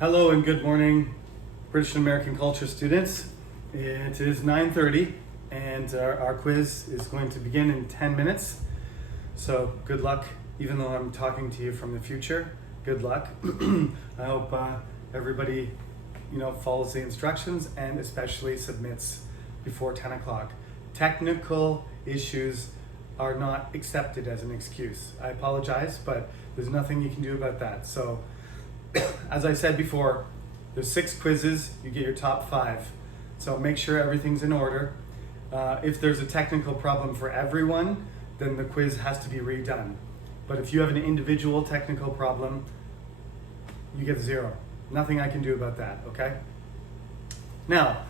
Hello and good morning, British and American culture students. It is 9:30 and our quiz is going to begin in 10 minutes. So good luck, even though I'm talking to you from the future. Good luck. I hope everybody follows the instructions and especially submits before 10 o'clock. Technical issues are not accepted as an excuse. I apologize, but there's nothing you can do about that. So as I said before, there's 6 quizzes, you get your top 5. So make sure everything's in order. If there's a technical problem for everyone, then the quiz has to be redone. But if you have an individual technical problem, you get 0. Nothing I can do about that, okay? Now,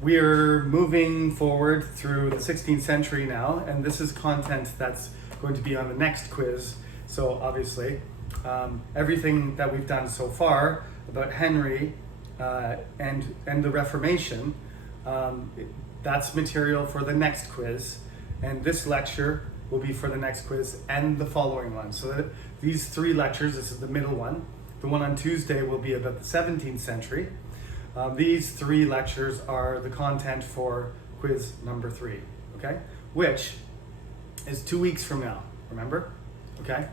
we're moving forward through the 16th century now, and this is content that's going to be on the next quiz. So obviously, everything that we've done so far about Henry and the Reformation, that's material for the next quiz, and this lecture will be for the next quiz and the following one. So that these 3 lectures, this is the middle one. The one on Tuesday will be about the 17th century. These 3 lectures are the content for quiz number 3, okay? Which is 2 weeks from now, remember? Okay?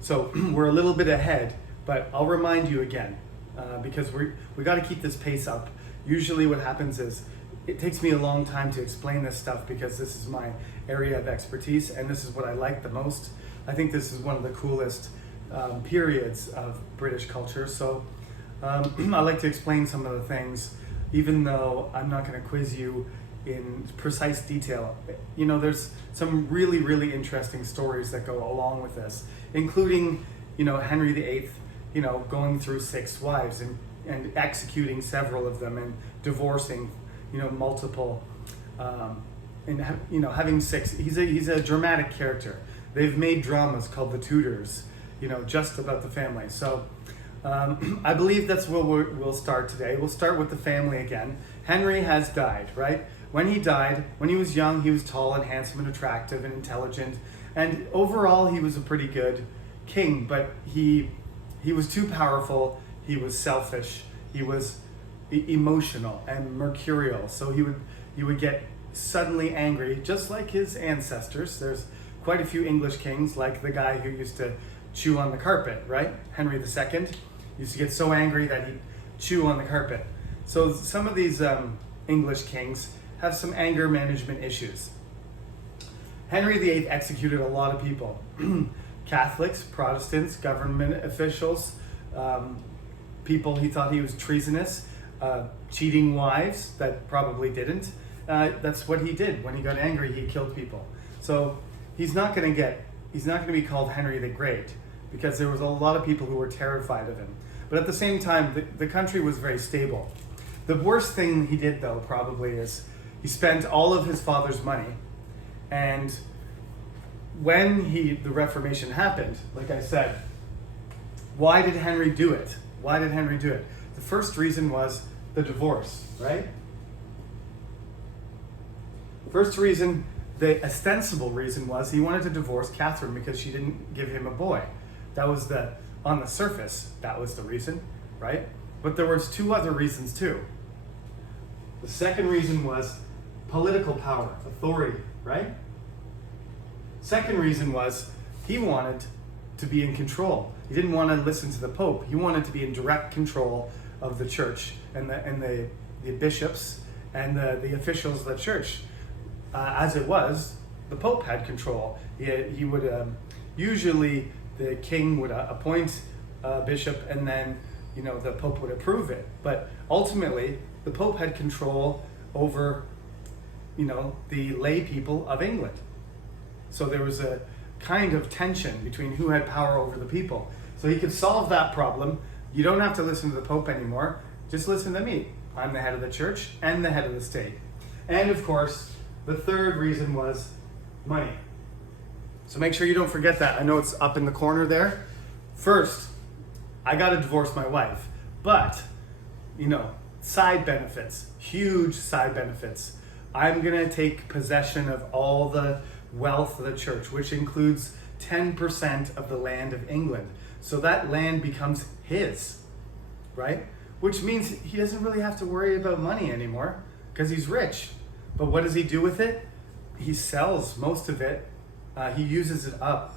So we're a little bit ahead, but I'll remind you again, because we got to keep this pace up. Usually what happens is it takes me a long time to explain this stuff because this is my area of expertise and this is what I like the most. I think this is one of the coolest periods of British culture. So I like to explain some of the things, even though I'm not going to quiz you in precise detail. There's some really, really interesting stories that go along with this, including, Henry VIII, going through 6 wives and executing several of them and divorcing, multiple, and having 6. He's a dramatic character. They've made dramas called The Tudors, just about the family. So I believe that's where we'll start today. We'll start with the family again. Henry has died, right? When he died, when he was young, he was tall and handsome and attractive and intelligent. And overall, he was a pretty good king, but he was too powerful. He was selfish. He was emotional and mercurial. So he would get suddenly angry, just like his ancestors. There's quite a few English kings, like the guy who used to chew on the carpet, right? Henry II used to get so angry that he'd chew on the carpet. So some of these English kings have some anger management issues. Henry VIII executed a lot of people. Catholics, Protestants, government officials, people he thought he was treasonous, cheating wives that probably didn't. That's what he did. When he got angry, he killed people. So he's not going to be called Henry the Great because there was a lot of people who were terrified of him. But at the same time, the country was very stable. The worst thing he did, though, probably is he spent all of his father's money, and when the Reformation happened, like I said, why did Henry do it? Why did Henry do it? The first reason was the divorce, right? First reason, the ostensible reason was he wanted to divorce Catherine because she didn't give him a boy. That was on the surface, that was the reason, right? But there was 2 other reasons too. The second reason was political power, authority, right? Second reason was he wanted to be in control. He didn't want to listen to the Pope. He wanted to be in direct control of the church and the bishops and the officials of the church. As it was, the Pope had control. He would usually the king would appoint a bishop and then the Pope would approve it. But ultimately, the Pope had control over the lay people of England. So there was a kind of tension between who had power over the people. So he could solve that problem. You don't have to listen to the Pope anymore. Just listen to me. I'm the head of the church and the head of the state. And of course, the third reason was money. So make sure you don't forget that. I know it's up in the corner there. First, I got to divorce my wife. But, side benefits, huge side benefits. I'm going to take possession of all the wealth of the church, which includes 10% of the land of England. So that land becomes his, right? Which means he doesn't really have to worry about money anymore because he's rich. But what does he do with it? He sells most of it. He uses it up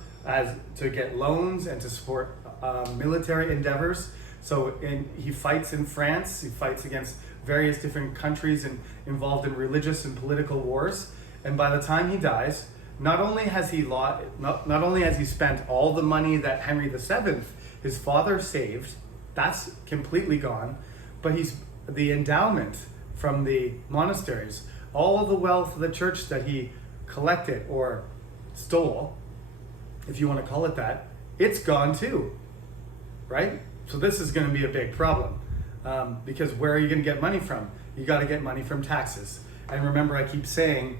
to get loans and to support military endeavors. So he fights in France. He fights against various different countries and involved in religious and political wars. And by the time he dies, not only has he spent all the money that Henry VII, his father, saved, that's completely gone, but the endowment from the monasteries, all of the wealth of the church that he collected or stole, if you want to call it that, it's gone too, right? So this is going to be a big problem because where are you going to get money from? You got to get money from taxes. And remember, I keep saying,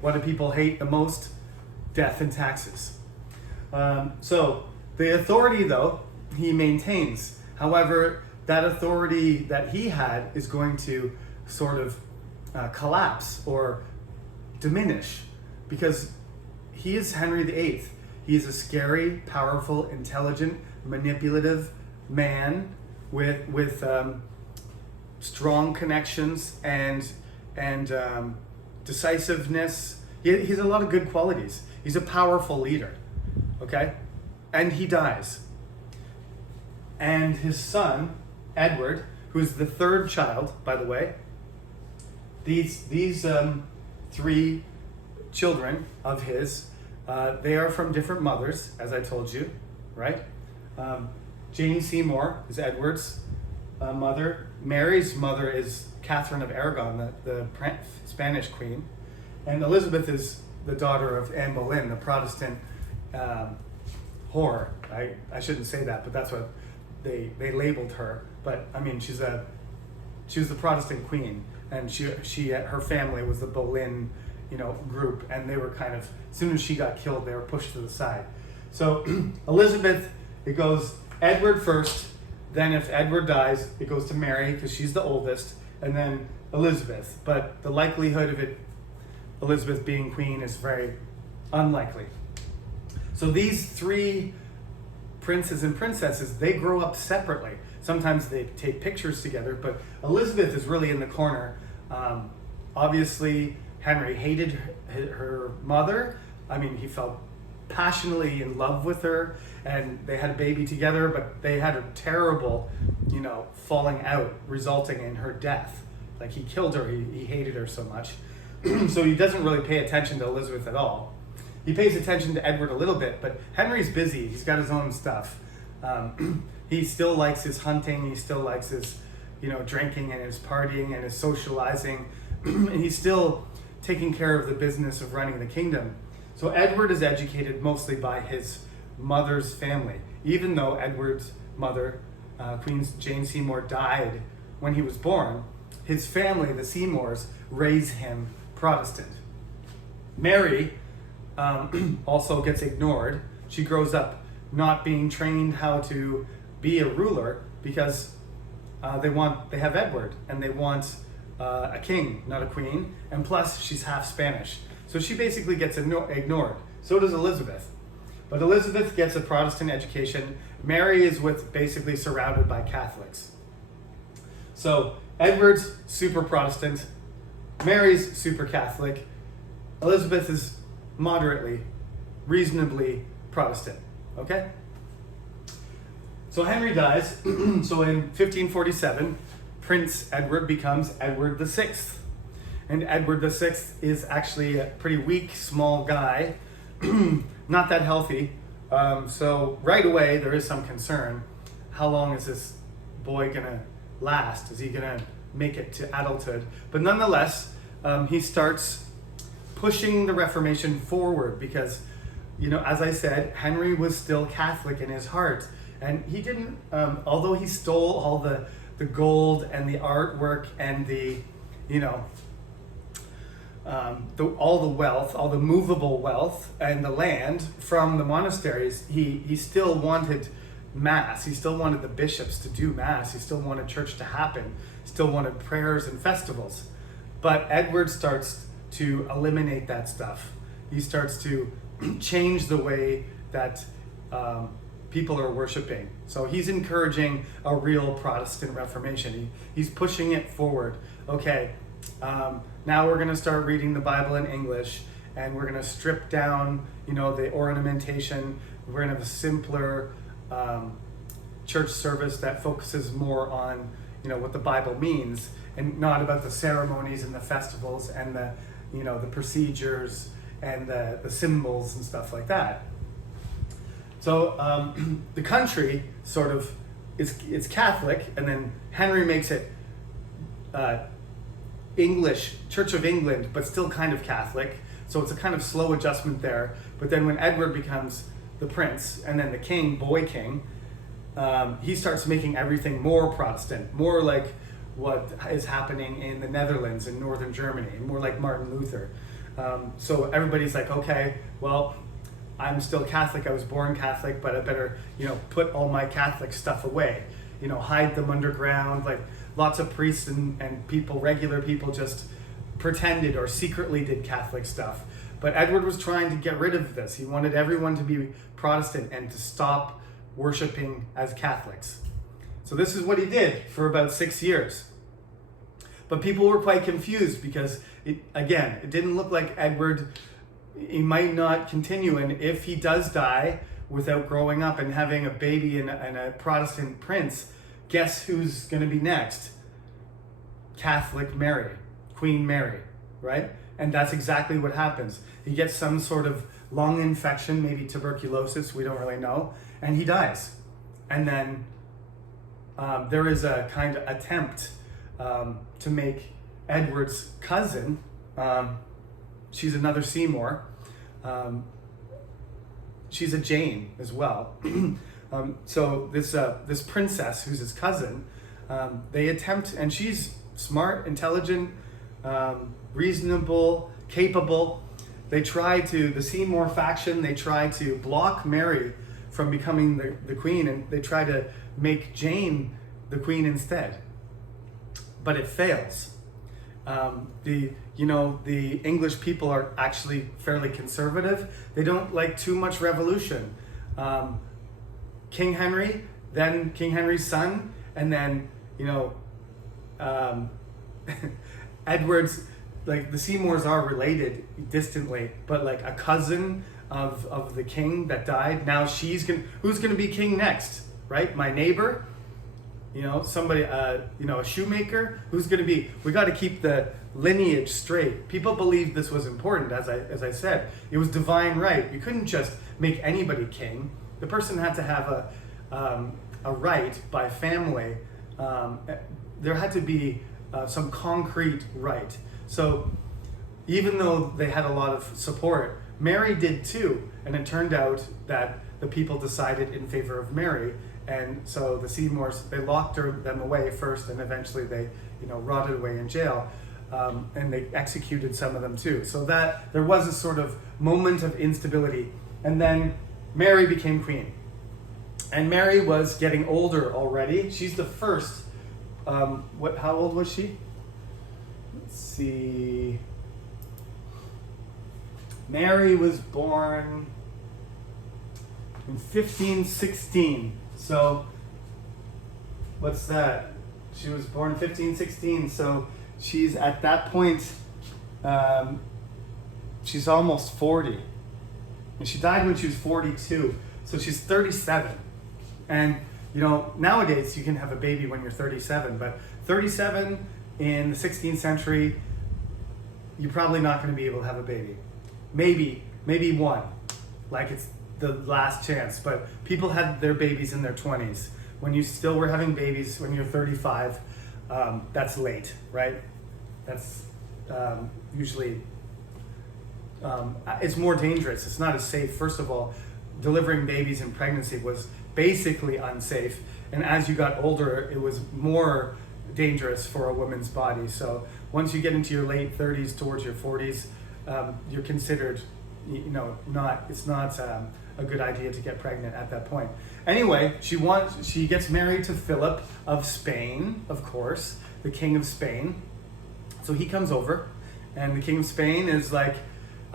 what do people hate the most? Death and taxes. So the authority, though, he maintains. However, that authority that he had is going to sort of collapse or diminish because he is Henry VIII. He is a scary, powerful, intelligent, manipulative man with strong connections and decisiveness. He has a lot of good qualities. He's a powerful leader, okay? And he dies. And his son, Edward, who's the third child, by the way, these three children of his, they are from different mothers, as I told you, right? Jane Seymour is Edward's mother. Mary's mother is Catherine of Aragon, the Spanish queen. And Elizabeth is the daughter of Anne Boleyn, the Protestant whore. I shouldn't say that, but that's what they labeled her. But I mean, she was the Protestant queen, and her family was the Boleyn, group, and they were kind of, as soon as she got killed, they were pushed to the side. So Elizabeth, it goes Edward first, then if Edward dies, it goes to Mary because she's the oldest, and then Elizabeth. But the likelihood of Elizabeth being queen is very unlikely. So these three princes and princesses, they grow up separately. Sometimes they take pictures together, but Elizabeth is really in the corner. Obviously, Henry hated her mother. I mean, he felt passionately in love with her, and they had a baby together, but they had a terrible, falling out, resulting in her death. Like, he killed her, he hated her so much. So he doesn't really pay attention to Elizabeth at all. He pays attention to Edward a little bit, but Henry's busy. He's got his own stuff. He still likes his hunting. He still likes his, drinking and his partying and his socializing. And he's still taking care of the business of running the kingdom. So Edward is educated mostly by his mother's family. Even though Edward's mother, Queen Jane Seymour, died when he was born, his family, the Seymours, raised him Protestant. Mary also gets ignored. She grows up not being trained how to be a ruler because they have Edward and they want a king, not a queen, and plus she's half Spanish. So she basically gets ignored. So does Elizabeth. But Elizabeth gets a Protestant education. Mary is basically surrounded by Catholics. So Edward's super Protestant, Mary's super Catholic, Elizabeth is moderately, reasonably Protestant, okay? So Henry dies. So in 1547, Prince Edward becomes Edward VI. And Edward VI is actually a pretty weak, small guy, not that healthy. So right away, there is some concern. How long is this boy gonna last? Is he gonna make it to adulthood? But nonetheless, he starts pushing the Reformation forward because, as I said, Henry was still Catholic in his heart. And he didn't, although he stole all the gold and the artwork and all the wealth, all the movable wealth and the land from the monasteries, he still wanted Mass. He still wanted the bishops to do Mass. He still wanted church to happen. Still wanted prayers and festivals. But Edward starts to eliminate that stuff. He starts to change the way that people are worshiping. So he's encouraging a real Protestant Reformation. He's pushing it forward. Okay, now we're going to start reading the Bible in English, and we're going to strip down, the ornamentation. We're going to have a simpler church service that focuses more on, what the Bible means, and not about the ceremonies and the festivals and the, the procedures and the symbols and stuff like that. So the country sort of it's Catholic, and then Henry makes it English, Church of England, but still kind of Catholic. So it's a kind of slow adjustment there. But then when Edward becomes the prince and then the king, boy king, he starts making everything more Protestant, more like what is happening in the Netherlands and northern Germany, more like Martin Luther. So everybody's like, okay, well, I'm still Catholic. I was born Catholic, but I better, put all my Catholic stuff away, hide them underground. Like lots of priests and people, regular people, just pretended or secretly did Catholic stuff. But Edward was trying to get rid of this. He wanted everyone to be Protestant and to stop worshiping as Catholics. So this is what he did for about 6 years. But people were quite confused because, it didn't look like Edward, he might not continue. And if he does die without growing up and having a baby and a Protestant prince, guess who's going to be next? Catholic Mary, Queen Mary, right? And that's exactly what happens. He gets some sort of lung infection, maybe tuberculosis, we don't really know, and he dies. And then there is a kind of attempt to make Edward's cousin, she's another Seymour, she's a Jane as well. So this princess who's his cousin, they attempt, and she's smart, intelligent, reasonable, capable. The Seymour faction, they try to block Mary from becoming the queen, and they try to make Jane the queen instead. But it fails. The English people are actually fairly conservative. They don't like too much revolution. King Henry, then King Henry's son, and then Edward's, like the Seymours are related distantly, but like a cousin of the king that died. Now who's gonna be king next, right? My neighbor, somebody, a shoemaker. Who's gonna be? We got to keep the lineage straight. People believed this was important, as I said. It was divine right. You couldn't just make anybody king. The person had to have a right by family. There had to be some concrete right. So even though they had a lot of support, Mary did too, and it turned out that the people decided in favor of Mary, and so the Seymours, they locked them away first, and eventually they rotted away in jail, and they executed some of them too. So that there was a sort of moment of instability, and then Mary became queen, and Mary was getting older already. She's the first. How old was she? Let's see. Mary was born in 1516. So, what's that? She was born in 1516. So, she's at that point, she's almost 40. And she died when she was 42. So, she's 37. And, nowadays you can have a baby when you're 37. But 37 in the 16th century, you're probably not going to be able to have a baby. Maybe one, like it's the last chance, but people had their babies in their 20s. When you still were having babies when you're 35, that's late, right? That's usually, it's more dangerous. It's not as safe. First of all, delivering babies in pregnancy was basically unsafe. And as you got older, it was more dangerous for a woman's body. So once you get into your late 30s towards your 40s, you're considered, it's not a good idea to get pregnant at that point. Anyway, she gets married to Philip of Spain, of course, the King of Spain. So he comes over, and the King of Spain is like,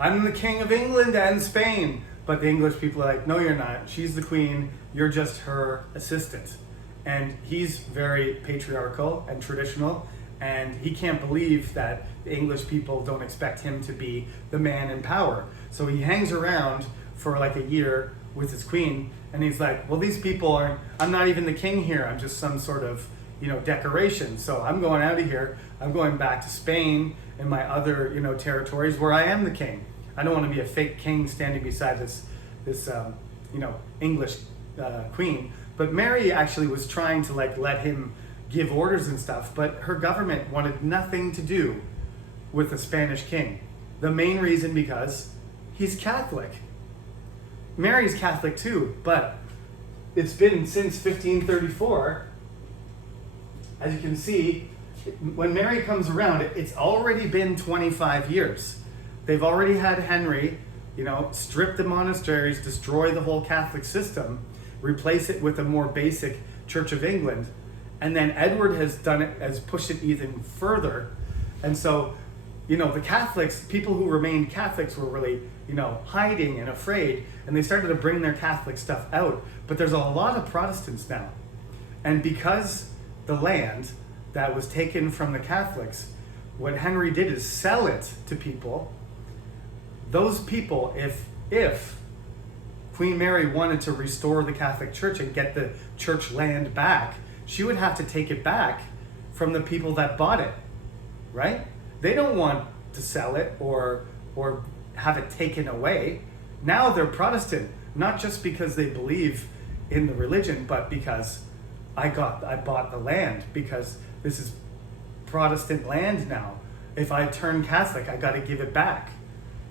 I'm the King of England and Spain. But the English people are like, no, you're not. She's the queen. You're just her assistant. And he's very patriarchal and traditional, and he can't believe that the English people don't expect him to be the man in power. So he hangs around for like a year with his queen, and he's like, well, these people aren't, I'm not even the king here. I'm just some sort of, decoration. So I'm going out of here. I'm going back to Spain and my other, territories where I am the king. I don't want to be a fake king standing beside this English queen. But Mary actually was trying to let him give orders and stuff, but her government wanted nothing to do with the Spanish king. The main reason because he's Catholic. Mary's Catholic too, but it's been since 1534. As you can see, when Mary comes around, it's already been 25 years. They've already had Henry, strip the monasteries, destroy the whole Catholic system, replace it with a more basic Church of England. And then Edward has pushed it even further. And so, the Catholics, people who remained Catholics were really, hiding and afraid, and they started to bring their Catholic stuff out. But there's a lot of Protestants now. And because the land that was taken from the Catholics, what Henry did is sell it to people. Those people, if Queen Mary wanted to restore the Catholic Church and get the church land back, she would have to take it back from the people that bought it, right? They don't want to sell it or have it taken away. Now they're Protestant, not just because they believe in the religion, but because I bought the land, because this is Protestant land now. If I turn Catholic, I got to give it back.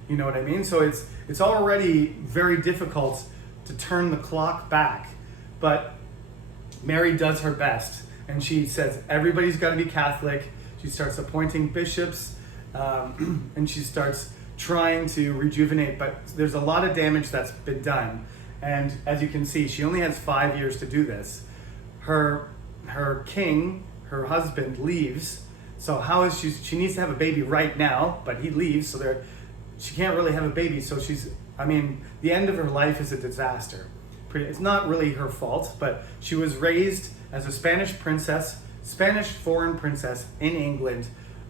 You know what I mean? So it's already very difficult to turn the clock back. But Mary does her best, and she says everybody's got to be Catholic. She starts appointing bishops, and she starts trying to rejuvenate, but there's a lot of damage that's been done. And as you can see, she only has 5 years to do this. Her king, her husband, leaves. So how is she needs to have a baby right now, but he leaves, so she can't really have a baby. So the end of her life is a disaster. It's not really her fault, but she was raised as a Spanish princess, Spanish foreign princess in England,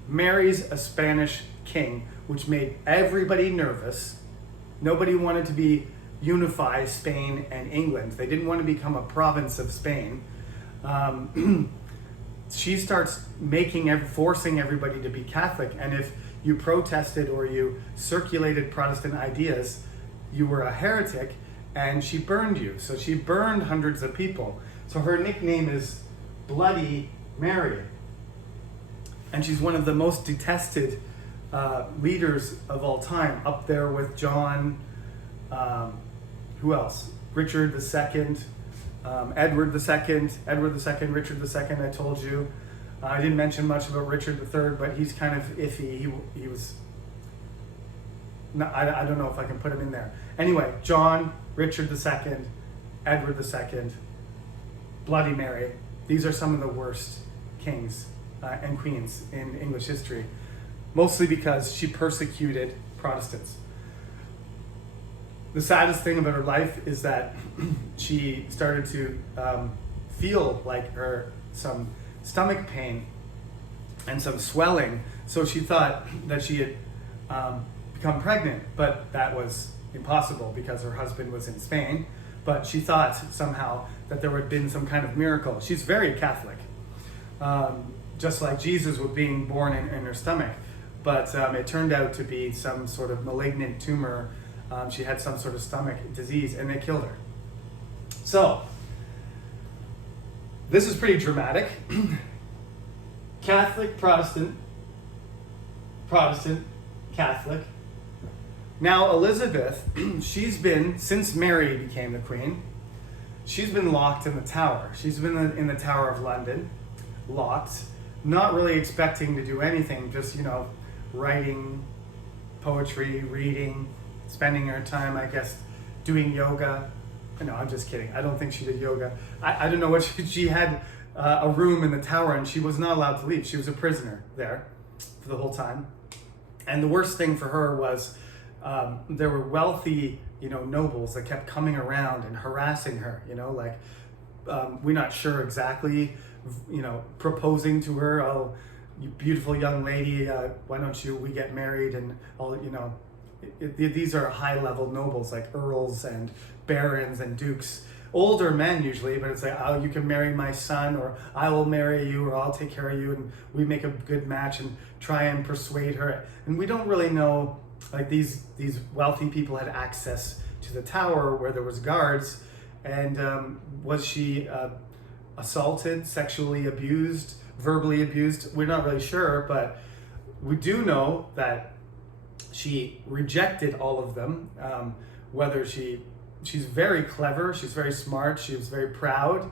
marries a Spanish king, which made everybody nervous. Nobody wanted to unify Spain and England. They didn't want to become a province of Spain. She starts forcing everybody to be Catholic, and if you protested or you circulated Protestant ideas, you were a heretic, and she burned you. So she burned hundreds of people. So her nickname is Bloody Mary. And she's one of the most detested leaders of all time, up there with John, who else? Richard II, Edward II, Richard II, I told you. I didn't mention much about Richard III, but he's kind of iffy. He was, I don't know if I can put him in there. Anyway, John, Richard II, Edward II, Bloody Mary. These are some of the worst kings and queens in English history, mostly because she persecuted Protestants. The saddest thing about her life is that she started to feel like some stomach pain and some swelling. So she thought that she had become pregnant, but that was impossible because her husband was in Spain. But she thought somehow that there had been some kind of miracle. She's very Catholic, just like Jesus was being born in her stomach. But it turned out to be some sort of malignant tumor. She had some sort of stomach disease, and they killed her. So, this is pretty dramatic. Catholic, Protestant, Catholic. Now, Elizabeth, she's been, since Mary became the queen, she's been locked in the Tower. She's been in the Tower of London, locked, not really expecting to do anything, just, writing poetry, reading, spending her time, I guess, doing yoga. No, I'm just kidding. I don't think she did yoga. I don't know what she had a room in the Tower, and she was not allowed to leave. She was a prisoner there for the whole time. And the worst thing for her was there were wealthy, nobles that kept coming around and harassing her, like, we're not sure exactly, proposing to her, oh, you beautiful young lady, why don't we get married, and all, these are high level nobles like earls and barons and dukes, older men usually, but it's like, oh, you can marry my son, or I will marry you, or I'll take care of you, and we make a good match and try and persuade her. And we don't really know, like, these wealthy people had access to the tower where there was guards, and was she assaulted, sexually abused, verbally abused? We're not really sure, but we do know that she rejected all of them. Whether she's very clever, she's very smart, she was very proud.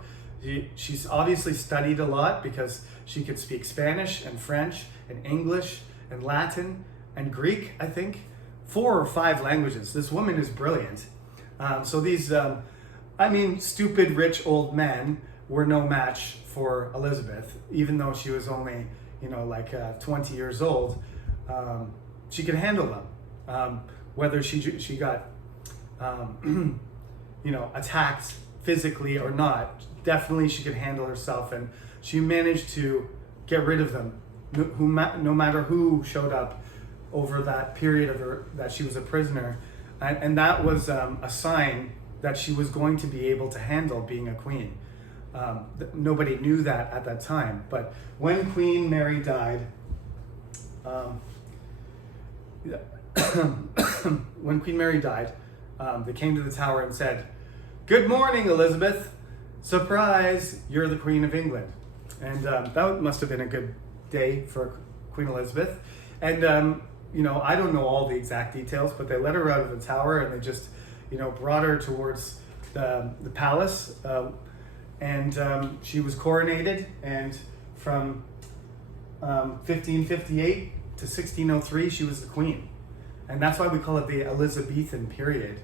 She's obviously studied a lot because she could speak Spanish and French and English and Latin and Greek, I think. 4 or 5 languages. This woman is brilliant. So these, stupid rich old men were no match for Elizabeth, even though she was only, 20 years old. She could handle them. Whether she got, attacked physically or not, definitely she could handle herself, and she managed to get rid of them, no matter who showed up over that period of that she was a prisoner. And that was a sign that she was going to be able to handle being a queen. Nobody knew that at that time, but when Queen Mary died, they came to the tower and said, "Good morning, Elizabeth. Surprise, you're the Queen of England." And that must have been a good day for Queen Elizabeth. And I don't know all the exact details, but they let her out of the tower and they just, brought her towards the palace. And she was coronated, and from 1558 to 1603, she was the queen. And that's why we call it the Elizabethan period.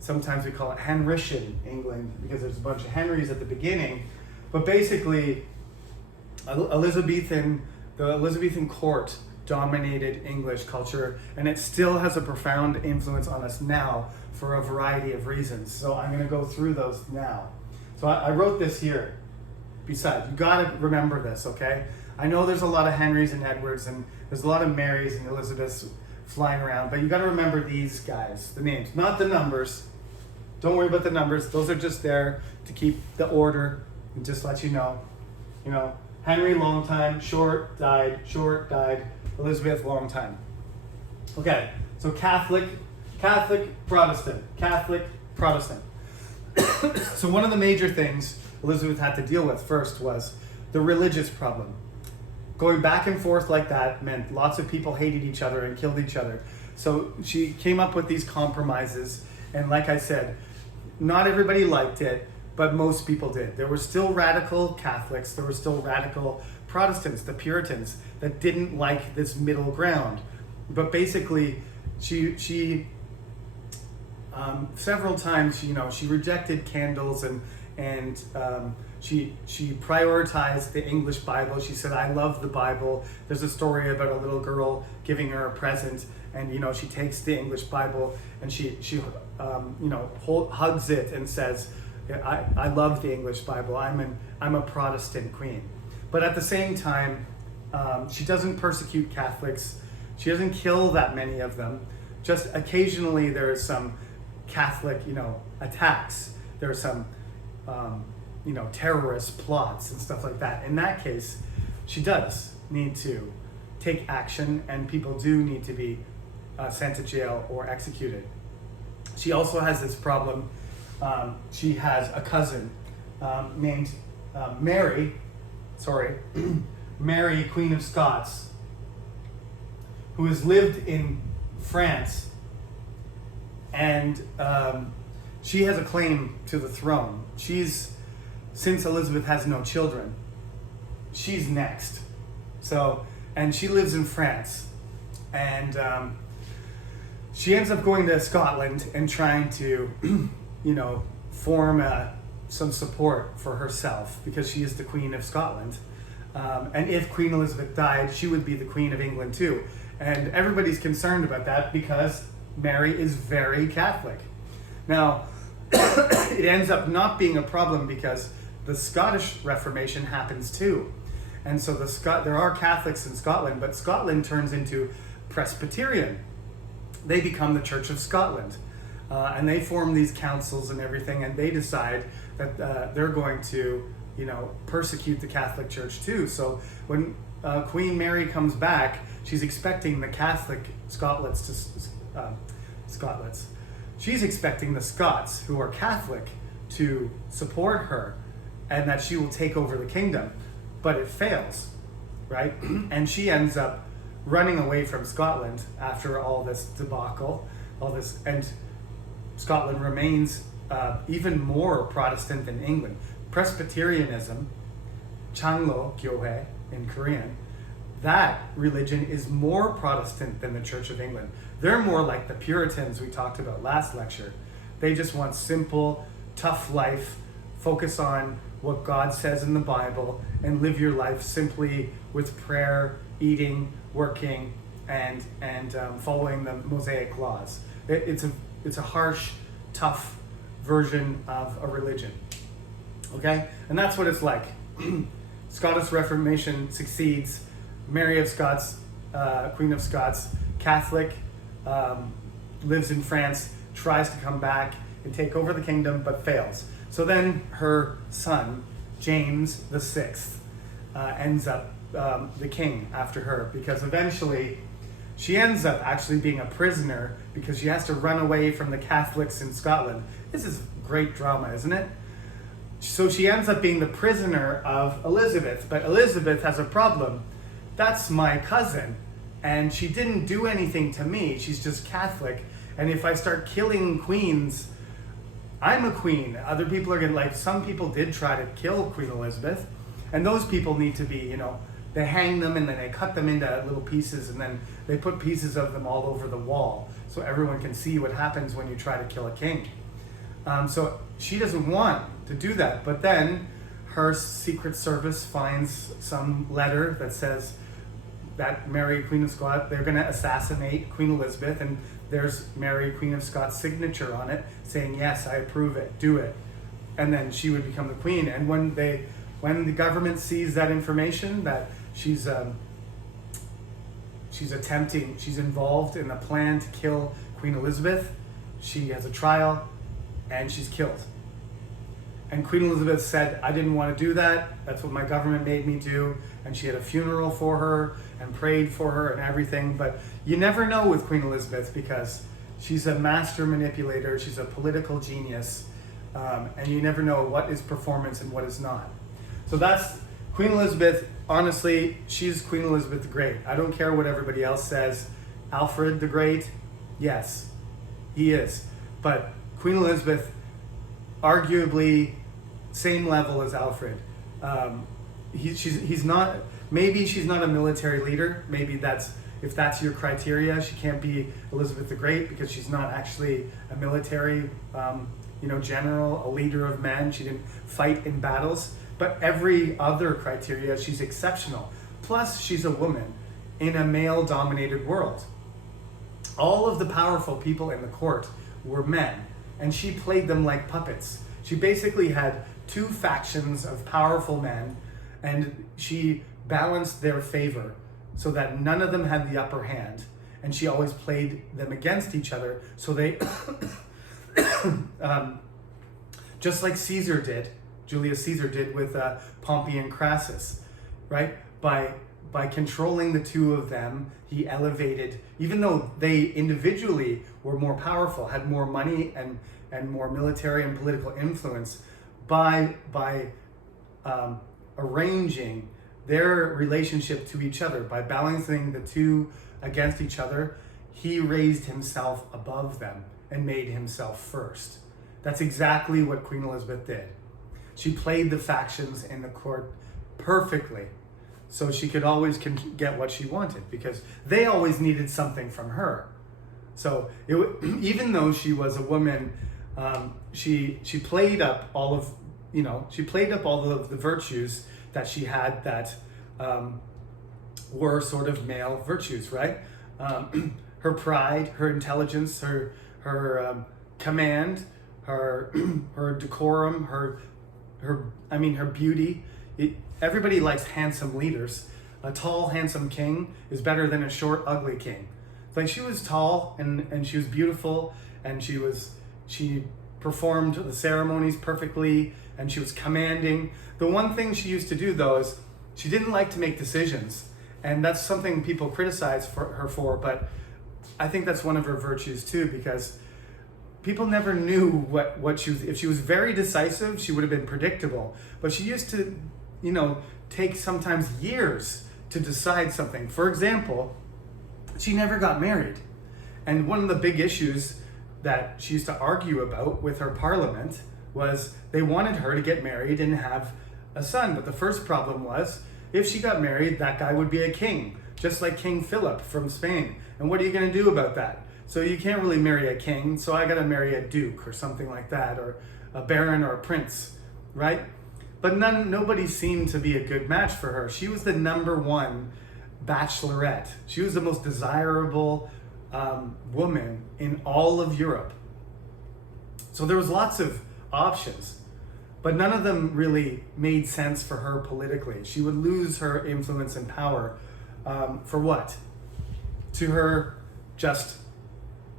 Sometimes we call it Henrician England because there's a bunch of Henrys at the beginning. But basically, the Elizabethan court dominated English culture, and it still has a profound influence on us now for a variety of reasons. So I'm going to go through those now. So I wrote this here. Besides, you got to remember this, okay? I know there's a lot of Henrys and Edwards, and there's a lot of Marys and Elizabeths flying around, but you got to remember these guys, the names, not the numbers. Don't worry about the numbers. Those are just there to keep the order and just let you know. Henry, long time, short, died, Elizabeth, long time. Okay, so Catholic, Protestant. So one of the major things Elizabeth had to deal with first was the religious problem. Going back and forth like that meant lots of people hated each other and killed each other. So she came up with these compromises, and like I said, not everybody liked it, but most people did. There were still radical Catholics, there were still radical Protestants, the Puritans, that didn't like this middle ground. But basically, she several times, she rejected candles and she prioritized the English Bible. She said, "I love the Bible." There's a story about a little girl giving her a present, and she takes the English Bible and she hugs it and says, I love the English Bible. I'm a Protestant queen." But at the same time, she doesn't persecute Catholics. She doesn't kill that many of them. Just occasionally there's some Catholic, attacks. There's some, terrorist plots and stuff like that. In that case, she does need to take action, and people do need to be sent to jail or executed. She also has this problem. She has a cousin named Mary, Queen of Scots, who has lived in France, and she has a claim to the throne. Since Elizabeth has no children, she's next. So, and she lives in France, and she ends up going to Scotland and trying to, form some support for herself, because she is the Queen of Scotland. And if Queen Elizabeth died, she would be the Queen of England too. And everybody's concerned about that because Mary is very Catholic. Now, it ends up not being a problem because the Scottish Reformation happens too. And so there are Catholics in Scotland, but Scotland turns into Presbyterian. They become the Church of Scotland. And they form these councils and everything, and they decide that they're going to, persecute the Catholic Church too. So when Queen Mary comes back, she's expecting the Catholic she's expecting the Scots, who are Catholic, to support her, and that she will take over the kingdom. But it fails, right? And she ends up running away from Scotland after all this debacle, and Scotland remains even more Protestant than England. Presbyterianism, Changlo Gyohe in Korean, that religion is more Protestant than the Church of England. They're more like the Puritans we talked about last lecture. They just want simple, tough life, focus on what God says in the Bible, and live your life simply with prayer, eating, working, and following the Mosaic laws. It's a harsh, tough version of a religion. Okay? And that's what it's like. Scottish Reformation succeeds. Mary of Scots, Queen of Scots, Catholic, lives in France, tries to come back and take over the kingdom, but fails. So then her son, James VI, ends up the king after her, because eventually she ends up actually being a prisoner because she has to run away from the Catholics in Scotland. This is great drama, isn't it? So she ends up being the prisoner of Elizabeth, but Elizabeth has a problem. That's my cousin, and she didn't do anything to me. She's just Catholic, and if I start killing queens, I'm a queen. Other people are gonna, some people did try to kill Queen Elizabeth, and those people need to be, they hang them and then they cut them into little pieces, and then they put pieces of them all over the wall so everyone can see what happens when you try to kill a king. So she doesn't want to do that, but then her Secret Service finds some letter that says that Mary, Queen of Scots, they're going to assassinate Queen Elizabeth, and there's Mary, Queen of Scots' signature on it saying, yes, I approve it, do it. And then she would become the queen. And when the government sees that information, that she's involved in a plan to kill Queen Elizabeth, she has a trial and she's killed. And Queen Elizabeth said, I didn't want to do that. That's what my government made me do. And she had a funeral for her and prayed for her and everything. But you never know with Queen Elizabeth, because she's a master manipulator. She's a political genius. And you never know what is performance and what is not. So that's Queen Elizabeth. Honestly, she's Queen Elizabeth the Great. I don't care what everybody else says. Alfred the Great, yes, he is. But Queen Elizabeth, arguably same level as Alfred. He's not, maybe she's not a military leader. Maybe if that's your criteria, she can't be Elizabeth the Great because she's not actually a military general, a leader of men. She didn't fight in battles. But every other criteria, she's exceptional. Plus, she's a woman in a male-dominated world. All of the powerful people in the court were men, and she played them like puppets. She basically had two factions of powerful men, and she balanced their favor so that none of them had the upper hand, and she always played them against each other. So they, just like Julius Caesar did with Pompey and Crassus, right? By controlling the two of them, he elevated, even though they individually were more powerful, had more money and more military and political influence, by arranging their relationship to each other, by balancing the two against each other, he raised himself above them and made himself first. That's exactly what Queen Elizabeth did. She played the factions in the court perfectly, so she could always get what she wanted, because they always needed something from her. So even though she was a woman, she played up all of the virtues that she had that were sort of male virtues, right? her pride, her intelligence, her command, her her decorum, her beauty. Everybody likes handsome leaders. A tall, handsome king is better than a short, ugly king. It's like she was tall and she was beautiful, and she performed the ceremonies perfectly, and she was commanding. The one thing she used to do though is she didn't like to make decisions, and that's something people criticize her for, but I think that's one of her virtues too, because people never knew what she was. If she was very decisive, she would have been predictable, but she used to, take sometimes years to decide something. For example, she never got married. And one of the big issues that she used to argue about with her parliament was they wanted her to get married and have a son. But the first problem was, if she got married, that guy would be a king, just like King Philip from Spain. And what are you going to do about that? So you can't really marry a king, so I got to marry a duke or something like that, or a baron or a prince, right? But nobody seemed to be a good match for her. She was the #1 bachelorette. She was the most desirable woman in all of Europe. So there was lots of options, but none of them really made sense for her politically. She would lose her influence and power for what? To her, just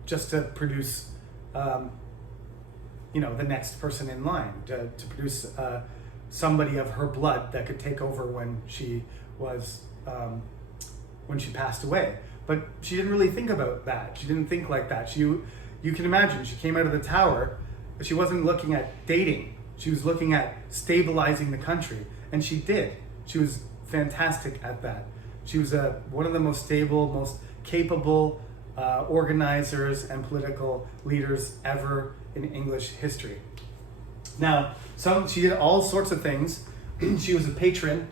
to produce, the next person in line, to produce somebody of her blood that could take over when she was when she passed away. But she didn't really think about that. She didn't think like that. You can imagine, she came out of the tower, but she wasn't looking at dating. She was looking at stabilizing the country, and she did. She was fantastic at that. She was one of the most stable, most capable organizers and political leaders ever in English history. Now, she did all sorts of things. She was a patron.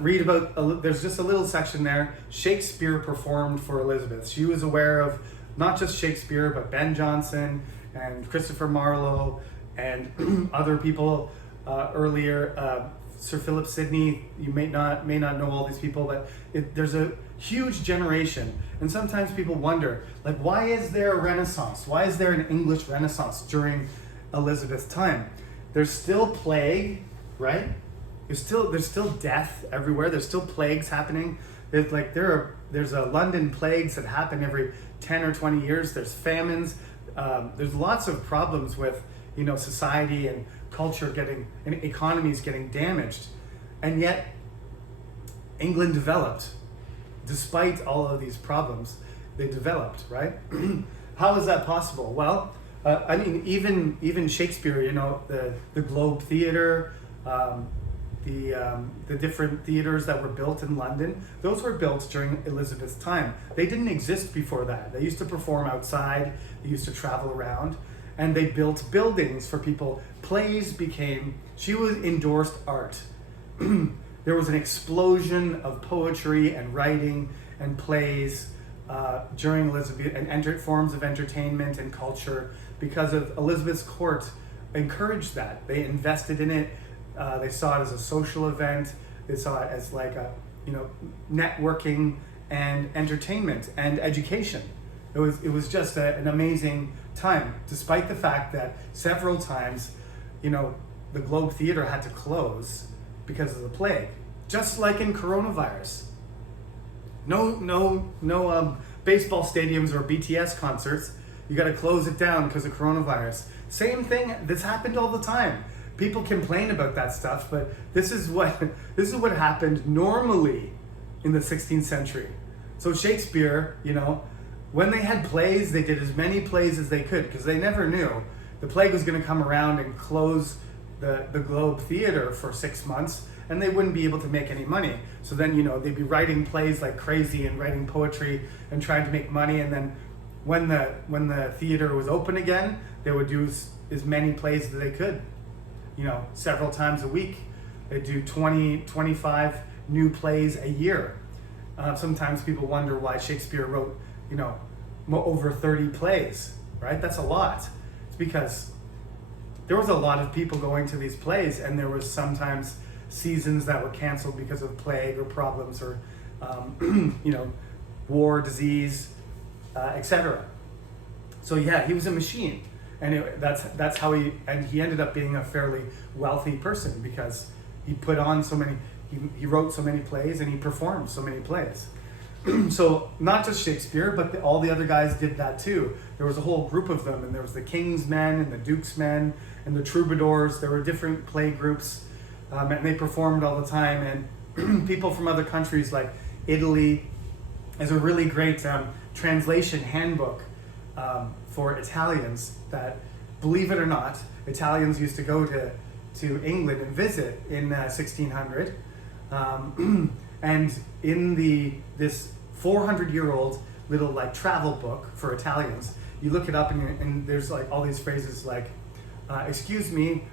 Read about, there's just a little section there. Shakespeare performed for Elizabeth. She was aware of not just Shakespeare, but Ben Jonson and Christopher Marlowe and other people earlier. Sir Philip Sidney, you may not know all these people, but there's a huge generation. And sometimes people wonder, like, why is there a Renaissance? Why is there an English Renaissance during Elizabeth's time? There's still plague, right? There's still death everywhere. There's still plagues happening. There's a London plagues that happen every 10 or 20 years. There's famines. There's lots of problems with society and culture and economies getting damaged, and yet England developed. Despite all of these problems, they developed, right? How is that possible? Well, even Shakespeare, the Globe Theatre, the different theaters that were built in London, those were built during Elizabeth's time. They didn't exist before that. They used to perform outside, they used to travel around, and they built buildings for people. She was endorsed art. There was an explosion of poetry and writing and plays during Elizabeth, and forms of entertainment and culture, because of Elizabeth's court encouraged that. They invested in it. They saw it as a social event. They saw it as like a, networking and entertainment and education. It was just an amazing time, despite the fact that several times, the Globe Theatre had to close because of the plague, just like in coronavirus. No baseball stadiums or BTS concerts. You got to close it down because of coronavirus. Same thing. This happened all the time. People complain about that stuff, but this is what happened normally in the 16th century. So Shakespeare, when they had plays, they did as many plays as they could, because they never knew the plague was going to come around and close the Globe Theatre for 6 months, and they wouldn't be able to make any money. So then, they'd be writing plays like crazy and writing poetry and trying to make money. And then when the theater was open again, they would do as many plays as they could, several times a week. They'd do 20, 25 new plays a year. Sometimes people wonder why Shakespeare wrote, over 30 plays, right? That's a lot. It's because there was a lot of people going to these plays, and there was sometimes seasons that were canceled because of plague or problems, or war, disease, etc. So yeah, he was a machine, and that's how he ended up being a fairly wealthy person because he put on so many, he wrote so many plays and he performed so many plays. So not just Shakespeare, but all the other guys did that too. There was a whole group of them, and there was the King's Men and the Duke's Men and the Troubadours. There were different play groups, and they performed all the time. And people from other countries like Italy, is a really great translation handbook for Italians that, believe it or not, Italians used to go to England and visit in 1600. And in this 400-year-old little like travel book for Italians, you look it up and there's like all these phrases like, excuse me,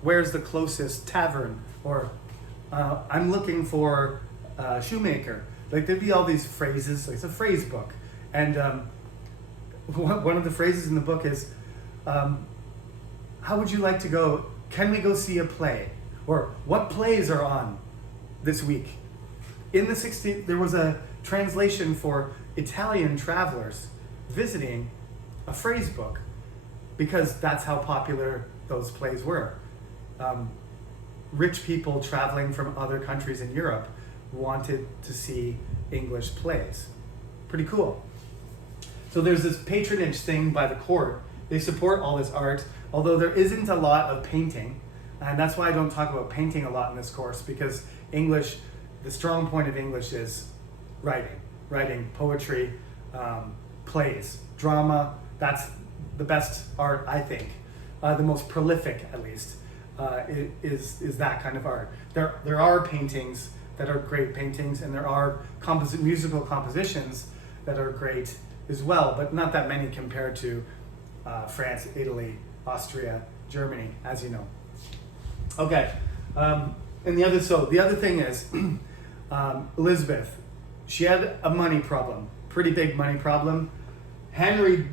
where's the closest tavern? Or I'm looking for a shoemaker. Like there'd be all these phrases, like it's a phrase book. And one of the phrases in the book is, how would you like to go? Can we go see a play? Or what plays are on this week? In the 60s, there was a translation for Italian travelers visiting a phrase book because that's how popular those plays were. Rich people traveling from other countries in Europe wanted to see English plays. Pretty cool. So there's this patronage thing by the court. They support all this art, although there isn't a lot of painting. And that's why I don't talk about painting a lot in this course, because English, the strong point of English is writing, poetry, plays, drama. That's the best art, I think. The most prolific, at least, is that kind of art. There are paintings that are great paintings, and there are musical compositions that are great as well, but not that many compared to France, Italy, Austria, Germany, as you know. Okay, and the other thing is Elizabeth. She had a money problem, pretty big money problem. Henry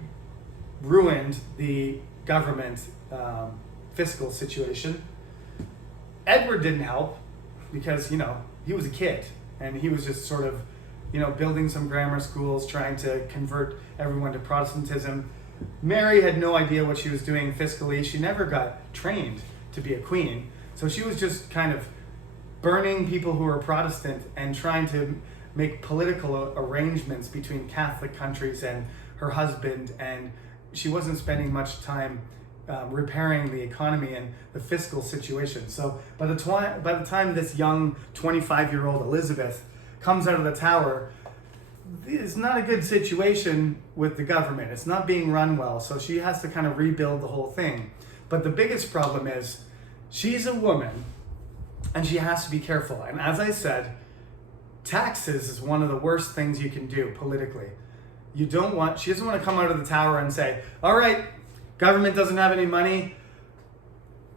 ruined the government fiscal situation. Edward didn't help because he was a kid and he was just sort of building some grammar schools, trying to convert everyone to Protestantism. Mary had no idea what she was doing fiscally. She never got trained to be a queen. So she was just kind of burning people who were Protestant and trying to make political arrangements between Catholic countries and her husband. And she wasn't spending much time repairing the economy and the fiscal situation. So by the time this young 25-year-old Elizabeth comes out of the Tower, it's not a good situation with the government. It's not being run well, so she has to kind of rebuild the whole thing. But the biggest problem is she's a woman and she has to be careful. And as I said, taxes is one of the worst things you can do politically. She doesn't want to come out of the Tower and say, all right, government doesn't have any money.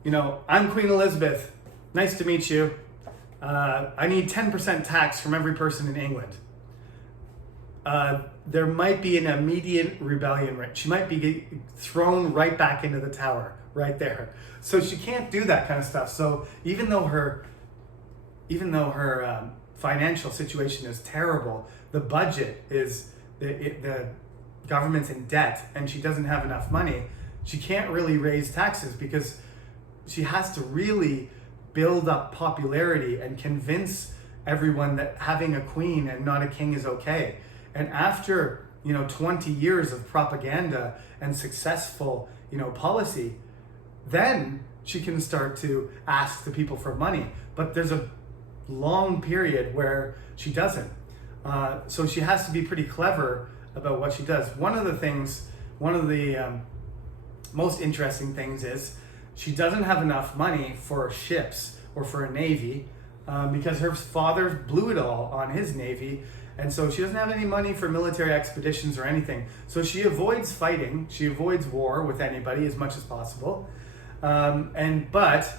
I'm Queen Elizabeth. Nice to meet you. I need 10% tax from every person in England. There might be an immediate rebellion. She might be thrown right back into the Tower, right there. So she can't do that kind of stuff. So even though her financial situation is terrible, the budget is the government's in debt, and she doesn't have enough money. She can't really raise taxes because she has to really build up popularity and convince everyone that having a queen and not a king is okay. And after 20 years of propaganda and successful policy, then she can start to ask the people for money. But there's a long period where she doesn't. So she has to be pretty clever about what she does. One of the most interesting things is she doesn't have enough money for ships or for a navy because her father blew it all on his navy, and so she doesn't have any money for military expeditions or anything. So she avoids fighting, she avoids war with anybody as much as possible. But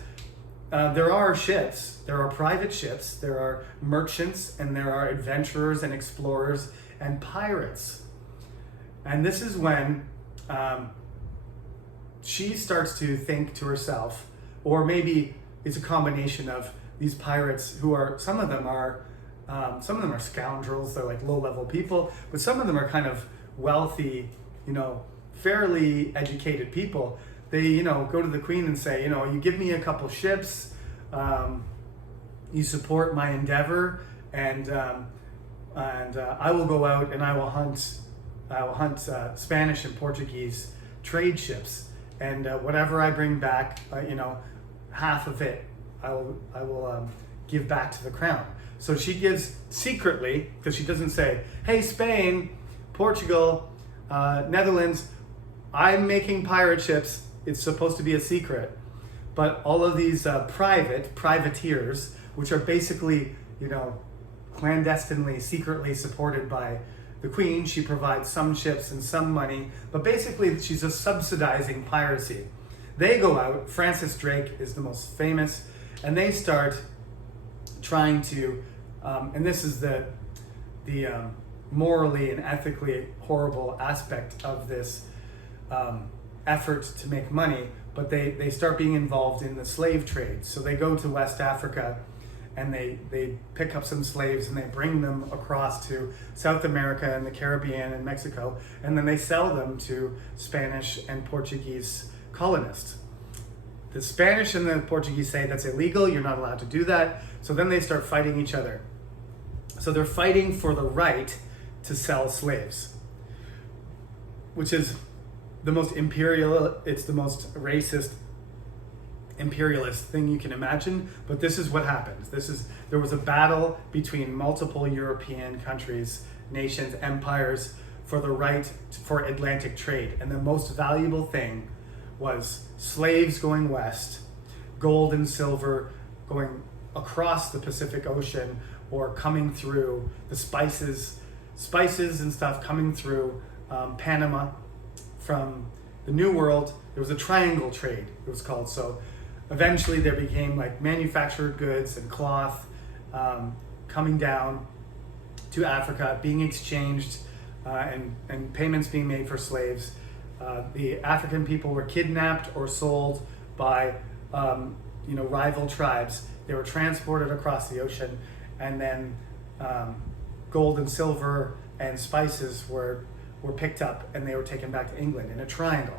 there are ships, there are private ships, there are merchants, and there are adventurers and explorers and pirates. And this is when she starts to think to herself, or maybe it's a combination of these pirates some of them are Some of them are scoundrels. They're like low-level people, but some of them are kind of wealthy, fairly educated people. They, go to the Queen and say, you give me a couple ships, you support my endeavor, and I will go out and I will hunt Spanish and Portuguese trade ships, and whatever I bring back, half of it I will give back to the crown. So she gives secretly, because she doesn't say, hey, Spain, Portugal, Netherlands, I'm making pirate ships. It's supposed to be a secret. But all of these privateers, which are basically, clandestinely, secretly supported by the Queen, she provides some ships and some money, but basically she's just subsidizing piracy. They go out, Francis Drake is the most famous, and they start trying to, and this is the morally and ethically horrible aspect of this effort to make money, but they start being involved in the slave trade. So they go to West Africa and they pick up some slaves and they bring them across to South America and the Caribbean and Mexico, and then they sell them to Spanish and Portuguese colonists. The Spanish and the Portuguese say that's illegal, you're not allowed to do that. So then they start fighting each other. So they're fighting for the right to sell slaves, which is the most imperial, it's the most racist, imperialist thing you can imagine. But this is what happens. There was a battle between multiple European countries, nations, empires for the right for Atlantic trade. And the most valuable thing was slaves going west, gold and silver going across the Pacific Ocean, or coming through the spices and stuff coming through Panama from the New World. There was a triangle trade, it was called. So eventually there became like manufactured goods and cloth coming down to Africa, being exchanged and payments being made for slaves. The African people were kidnapped or sold by rival tribes. They were transported across the ocean, and then gold and silver and spices were picked up and they were taken back to England in a triangle.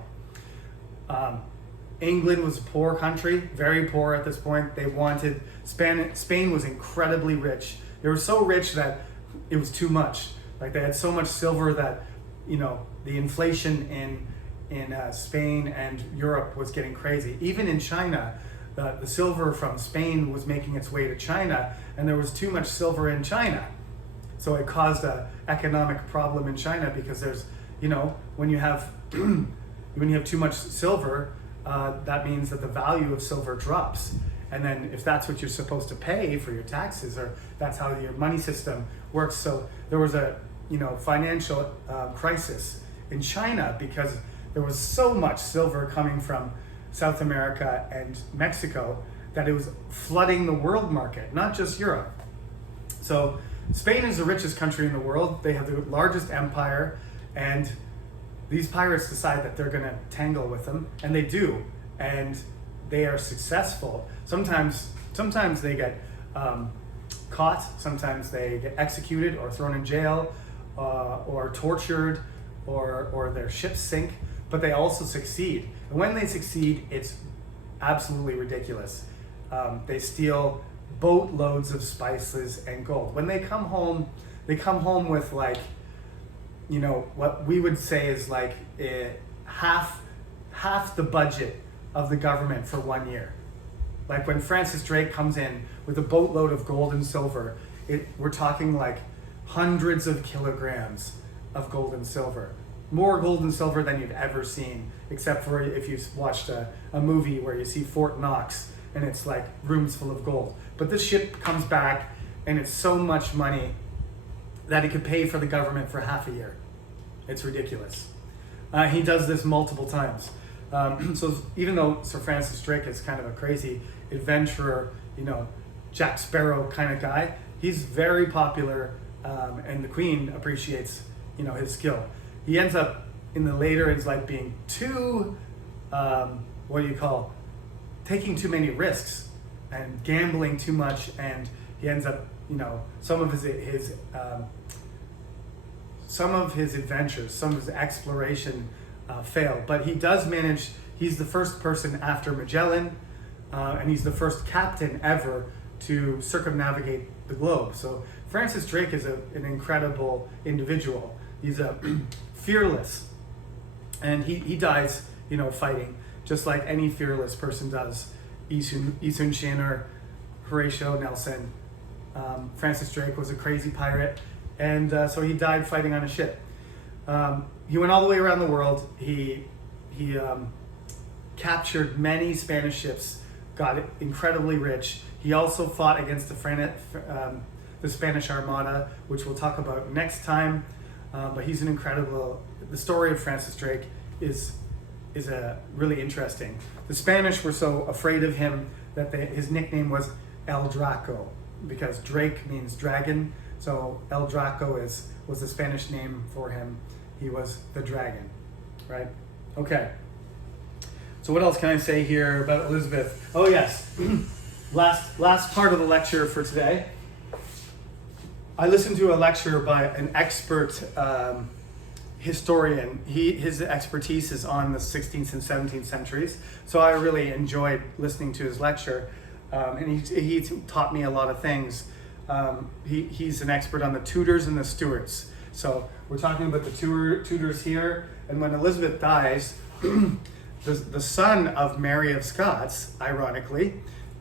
England was a poor country, very poor at this point. They wanted Spain was incredibly rich. They were so rich that it was too much. Like they had so much silver that the inflation in Spain and Europe was getting crazy. Even in China, the silver from Spain was making its way to China, and there was too much silver in China. So it caused an economic problem in China, because there's, when you have too much silver, that means that the value of silver drops. And then if that's what you're supposed to pay for your taxes, or that's how your money system works. So there was a financial crisis in China because there was so much silver coming from South America and Mexico that it was flooding the world market, not just Europe. So Spain is the richest country in the world. They have the largest empire, and these pirates decide that they're going to tangle with them, and they do, and they are successful. Sometimes they get caught, sometimes they get executed or thrown in jail, or tortured, or their ships sink, but they also succeed. And when they succeed, it's absolutely ridiculous. They steal boatloads of spices and gold. When they come home with what we would say is like half the budget of the government for 1 year. Like when Francis Drake comes in with a boatload of gold and silver, we're talking like hundreds of kilograms of gold and silver. More gold and silver than you've ever seen, except for if you've watched a movie where you see Fort Knox and it's like rooms full of gold. But this ship comes back and it's so much money that it could pay for the government for half a year. It's ridiculous. He does this multiple times. So even though Sir Francis Drake is kind of a crazy adventurer, Jack Sparrow kind of guy, he's very popular, and the Queen appreciates, his skill. He ends up in the later in his life being too, taking too many risks and gambling too much, and he ends up some of his adventures, some of his exploration failed. But he does manage. He's the first person after Magellan, and he's the first captain ever to circumnavigate the globe. So Francis Drake is an incredible individual. He's fearless, and he dies, fighting, just like any fearless person does. Isun Shin, Horatio Nelson. Francis Drake was a crazy pirate, and so he died fighting on a ship. He went all the way around the world. He captured many Spanish ships, got incredibly rich. He also fought against the Spanish Armada, which we'll talk about next time. But he's an incredible. The story of Francis Drake is really interesting. The Spanish were so afraid of him that his nickname was El Draco, because Drake means dragon. So El Draco was the Spanish name for him. He was the dragon, right? Okay. So what else can I say here about Elizabeth? Oh yes, last part of the lecture for today. I listened to a lecture by an expert historian. His expertise is on the 16th and 17th centuries, so I really enjoyed listening to his lecture, and he taught me a lot of things. He's an expert on the Tudors and the Stuarts. So we're talking about the Tudors here, and when Elizabeth dies, the son of Mary of Scots, ironically,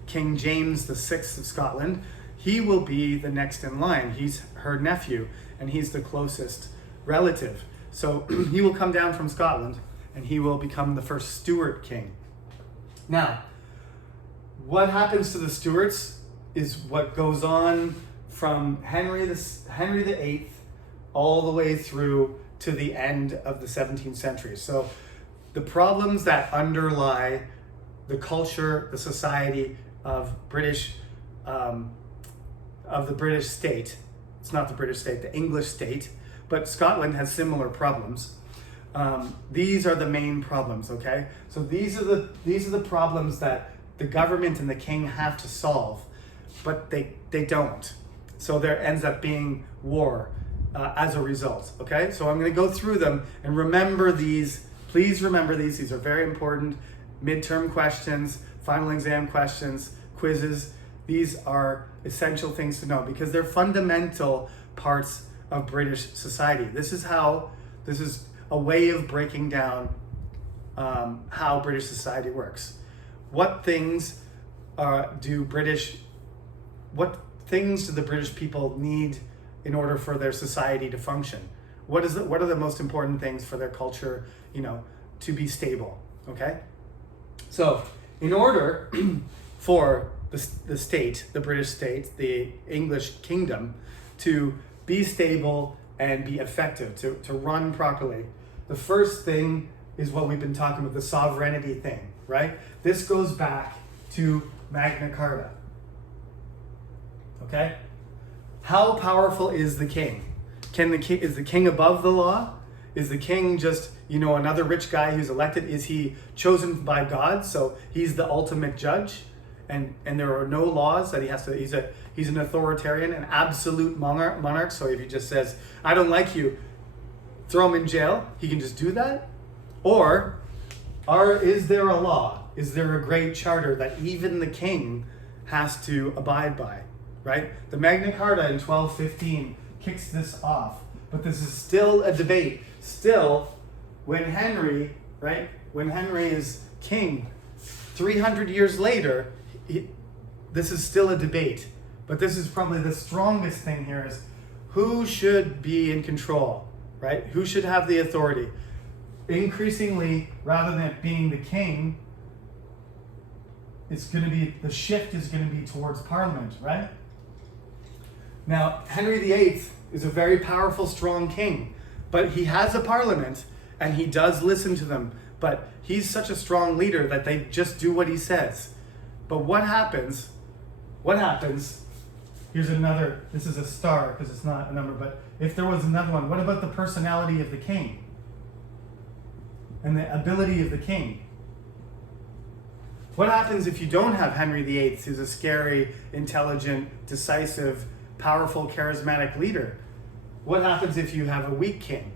King James VI of Scotland, he will be the next in line. He's her nephew, and he's the closest relative. So he will come down from Scotland, and he will become the first Stuart king. Now, what happens to the Stuarts is what goes on from Henry VIII all the way through to the end of the 17th century. So the problems that underlie the culture, the society of the British state. It's not the British state, the English state, but Scotland has similar problems. These are the main problems, okay? So these are the problems that the government and the king have to solve, but they don't. So there ends up being war as a result, okay? So I'm going to go through them and remember these. Please remember these. These are very important. Midterm questions, final exam questions, quizzes. These are essential things to know because they're fundamental parts of British society. This is a way of breaking down how British society works. What things do the British people need in order for their society to function? What are the most important things for their culture, to be stable? Okay. So, in order for the state, the British state, the English kingdom, to be stable and be effective, to run properly, the first thing is what we've been talking about, the sovereignty thing, right? This goes back to Magna Carta. Okay? How powerful is the king? Is the king above the law? Is the king just, another rich guy who's elected? Is he chosen by God? So he's the ultimate judge, and there are no laws that he has to. He's an authoritarian, an absolute monarch. So if he just says, "I don't like you," throw him in jail. He can just do that. Or is there a law? Is there a great charter that even the king has to abide by? Right? The Magna Carta in 1215 kicks this off, but this is still a debate. Still, when Henry is king, 300 years later, this is still a debate. But this is probably the strongest thing here is who should be in control, right? Who should have the authority? Increasingly, rather than it being the king, the shift is going to be towards Parliament, right? Now, Henry VIII is a very powerful, strong king, but he has a parliament and he does listen to them, but he's such a strong leader that they just do what he says. But what happens, here's another, this is a star because it's not a number, but if there was another one, what about the personality of the king and the ability of the king? What happens if you don't have Henry VIII, who's a scary, intelligent, decisive, powerful, charismatic leader. What happens if you have a weak king?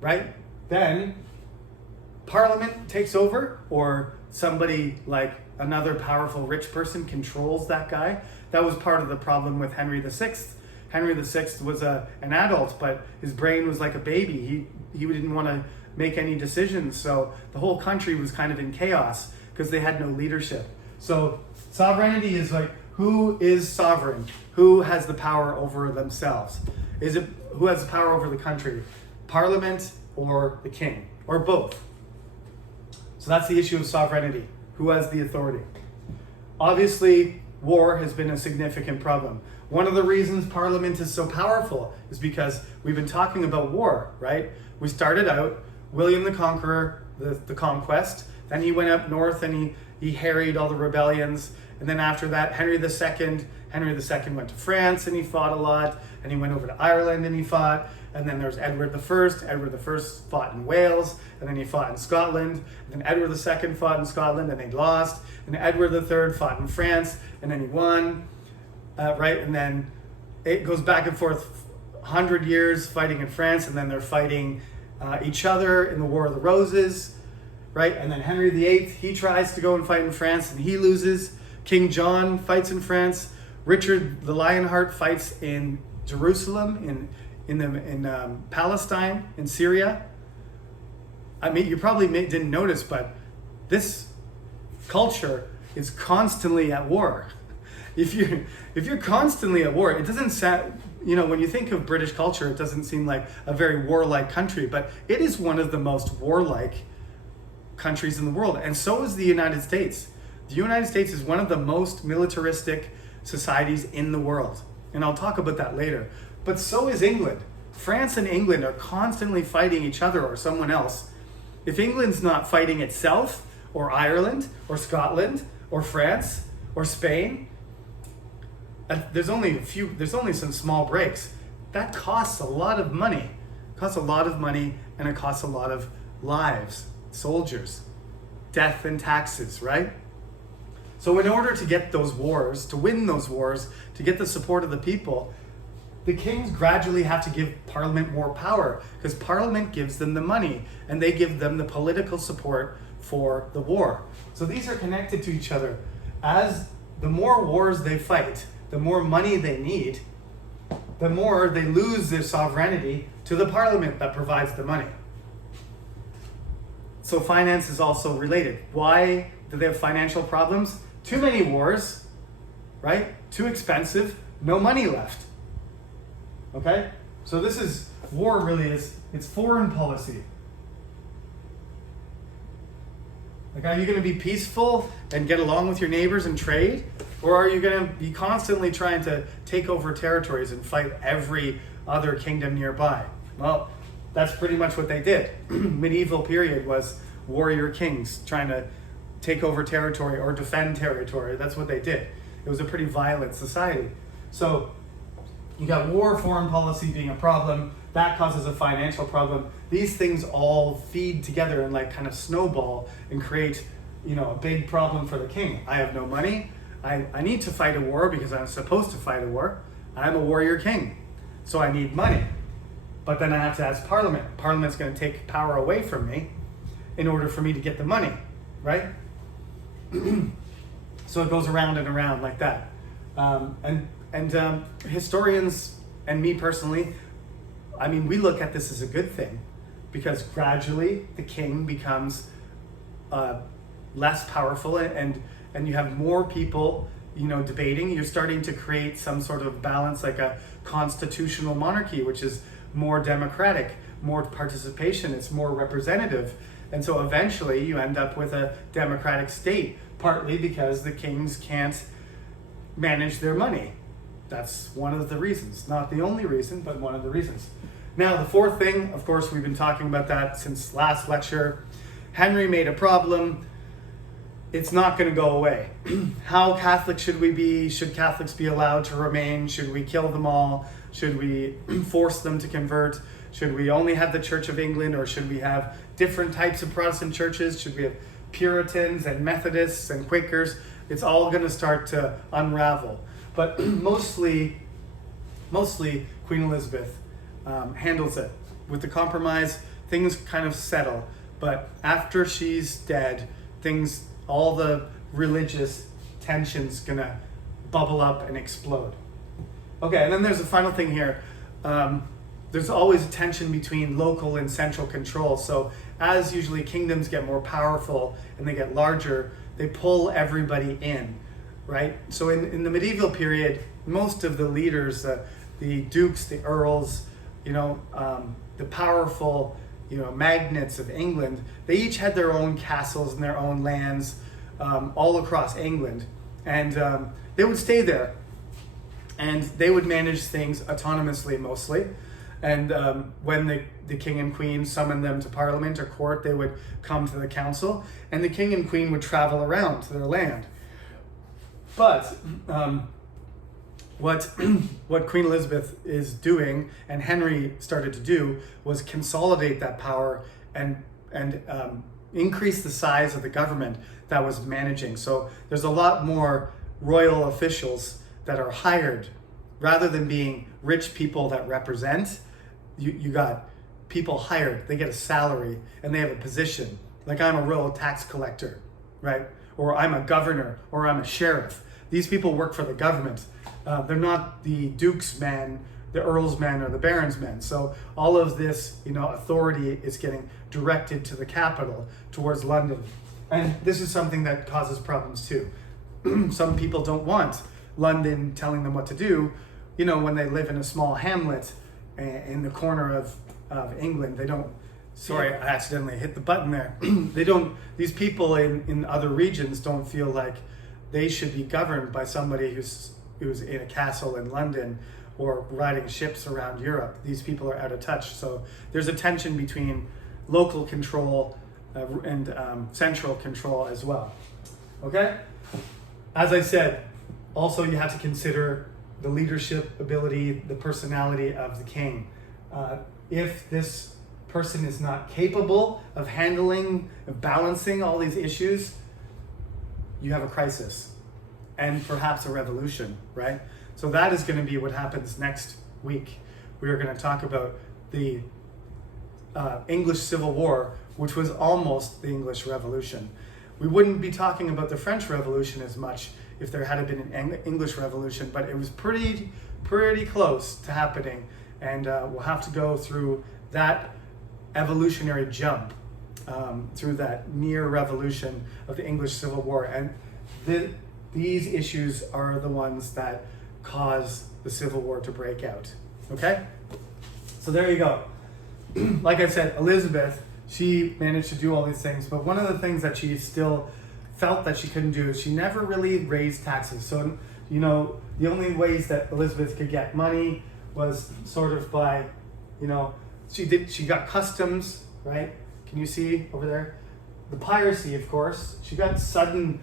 Right? Then Parliament takes over, or somebody like another powerful rich person controls that guy. That was part of the problem with Henry VI. Henry VI was an adult, but his brain was like a baby. He didn't want to make any decisions, so the whole country was kind of in chaos because they had no leadership. So sovereignty is like, who is sovereign? Who has the power over themselves? Is it who has the power over the country? Parliament or the king, or both? So that's the issue of sovereignty. Who has the authority? Obviously, war has been a significant problem. One of the reasons Parliament is so powerful is because we've been talking about war, right? We started out William the Conqueror, the conquest. Then he went up north and he harried all the rebellions. And then after that, Henry II went to France and he fought a lot. And he went over to Ireland and he fought. And then there's Edward I. Edward I fought in Wales, and then he fought in Scotland. And then Edward II fought in Scotland, and they lost. And Edward III fought in France, and then he won. Right? And then it goes back and forth 100 years fighting in France, and then they're fighting each other in the War of the Roses. Right? And then Henry VIII, he tries to go and fight in France, and he loses. King John fights in France. Richard the Lionheart fights in Jerusalem, in Palestine, in Syria. I mean, you probably didn't notice, but this culture is constantly at war. If you're constantly at war, it doesn't sound, when you think of British culture, it doesn't seem like a very warlike country, but it is one of the most warlike countries in the world, and so is the United States. The United States is one of the most militaristic societies in the world, and I'll talk about that later. But so is England. France and England are constantly fighting each other or someone else. If England's not fighting itself, or Ireland, or Scotland, or France, or Spain, there's only some small breaks. That costs a lot of money. It costs a lot of money, and it costs a lot of lives, soldiers, death and taxes, right? So in order to get those wars, to win those wars, to get the support of the people, the kings gradually have to give Parliament more power, because Parliament gives them the money and they give them the political support for the war. So these are connected to each other. As the more wars they fight, the more money they need, the more they lose their sovereignty to the Parliament that provides the money. So finance is also related. Why do they have financial problems? Too many wars, right? Too expensive, no money left. Okay? So this is, war really is, it's foreign policy. Like, are you going to be peaceful and get along with your neighbors and trade? Or are you going to be constantly trying to take over territories and fight every other kingdom nearby? Well, that's pretty much what they did. Medieval period was warrior kings trying to take over territory or defend territory. That's what they did. It was a pretty violent society. So you got war, foreign policy being a problem. That causes a financial problem. These things all feed together and like kind of snowball and create, a big problem for the king. I have no money. I need to fight a war because I'm supposed to fight a war. I'm a warrior king, so I need money. But then I have to ask Parliament. Parliament's going to take power away from me in order for me to get the money, right? So it goes around and around like that. And historians and me personally, we look at this as a good thing, because gradually the king becomes less powerful, and you have more people, debating. You're starting to create some sort of balance, like a constitutional monarchy, which is more democratic, more participation, it's more representative. And so eventually you end up with a democratic state, partly because the kings can't manage their money. That's one of the reasons. Not the only reason, but one of the reasons. Now, the fourth thing, of course, we've been talking about that since last lecture. Henry made a problem. It's not going to go away. How Catholic should we be? Should Catholics be allowed to remain? Should we kill them all? Should we force them to convert? Should we only have the Church of England, or should we have different types of Protestant churches? Should we have Puritans and Methodists and Quakers? It's all going to start to unravel. but mostly Queen Elizabeth handles it. With the compromise, things kind of settle, but after she's dead, all the religious tension's gonna bubble up and explode. Okay, and then there's a final thing here. There's always a tension between local and central control. So as usually kingdoms get more powerful and they get larger, they pull everybody in, right? So in the medieval period, most of the leaders, the dukes, the earls, the powerful, magnates of England, they each had their own castles and their own lands all across England. And they would stay there. And they would manage things autonomously mostly. And when the king and queen summoned them to parliament or court, they would come to the council, and the king and queen would travel around to their land. But what Queen Elizabeth is doing, and Henry started to do, was consolidate that power and increase the size of the government that was managing. So there's a lot more royal officials that are hired, rather than being rich people that represent. You got people hired. They get a salary and they have a position. Like I'm a royal tax collector, right? Or I'm a governor, or I'm a sheriff. These people work for the government. They're not the duke's men, the earl's men, or the baron's men. So all of this, authority is getting directed to the capital, towards London. And this is something that causes problems too. Some people don't want London telling them what to do. When they live in a small hamlet in the corner of England, they don't, sorry, I accidentally hit the button there. These people in other regions don't feel like they should be governed by somebody who's in a castle in London or riding ships around Europe. These people are out of touch. So there's a tension between local control and central control as well. Okay? As I said, also you have to consider the leadership ability, the personality of the king. If this person is not capable of handling, of balancing all these issues, you have a crisis and perhaps a revolution, right? So that is going to be what happens next week. We are going to talk about the English Civil War, which was almost the English Revolution. We wouldn't be talking about the French Revolution as much if there had been an English Revolution, but it was pretty close to happening, and we'll have to go through that evolutionary jump, through that near revolution of the English Civil War, and these issues are the ones that cause the Civil War to break out. Okay? So there you go. Like I said, Elizabeth, she managed to do all these things, but one of the things that she still felt that she couldn't do is she never really raised taxes. So, the only ways that Elizabeth could get money was sort of by, she got customs, right? Can you see over there? The piracy, of course. She got sudden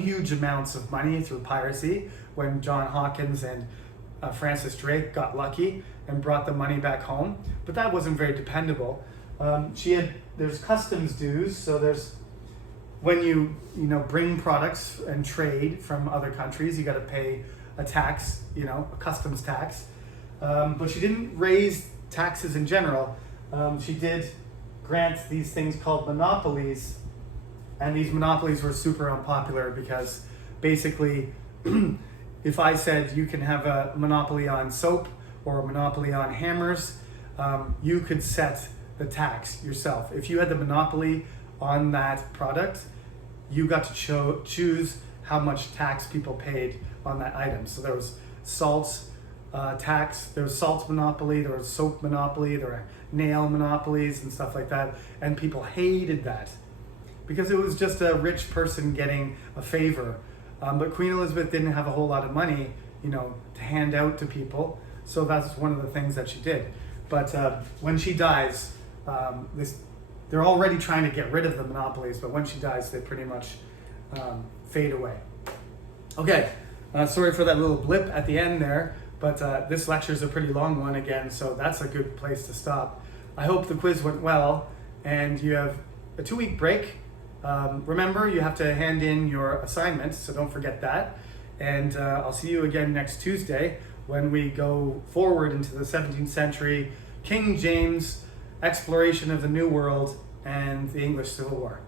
huge amounts of money through piracy when John Hawkins and Francis Drake got lucky and brought the money back home. But that wasn't very dependable. There's customs dues, so there's, when you bring products and trade from other countries, you got to pay a tax, a customs tax. But she didn't raise taxes in general. She did grant these things called monopolies, and these monopolies were super unpopular because basically, if I said you can have a monopoly on soap or a monopoly on hammers, you could set the tax yourself. If you had the monopoly on that product, you got to choose how much tax people paid on that item. So there was salt tax, there was salt monopoly, there was soap monopoly, there were nail monopolies and stuff like that, and people hated that because it was just a rich person getting a favor. But Queen Elizabeth didn't have a whole lot of money, to hand out to people, so that's one of the things that she did. But when she dies, they're already trying to get rid of the monopolies, but when she dies, they pretty much fade away. Okay, sorry for that little blip at the end there, but this lecture is a pretty long one again, so that's a good place to stop. I hope the quiz went well, and you have a 2-week break. Remember, you have to hand in your assignments, so don't forget that. And I'll see you again next Tuesday when we go forward into the 17th century, King James exploration of the New World and the English Civil War.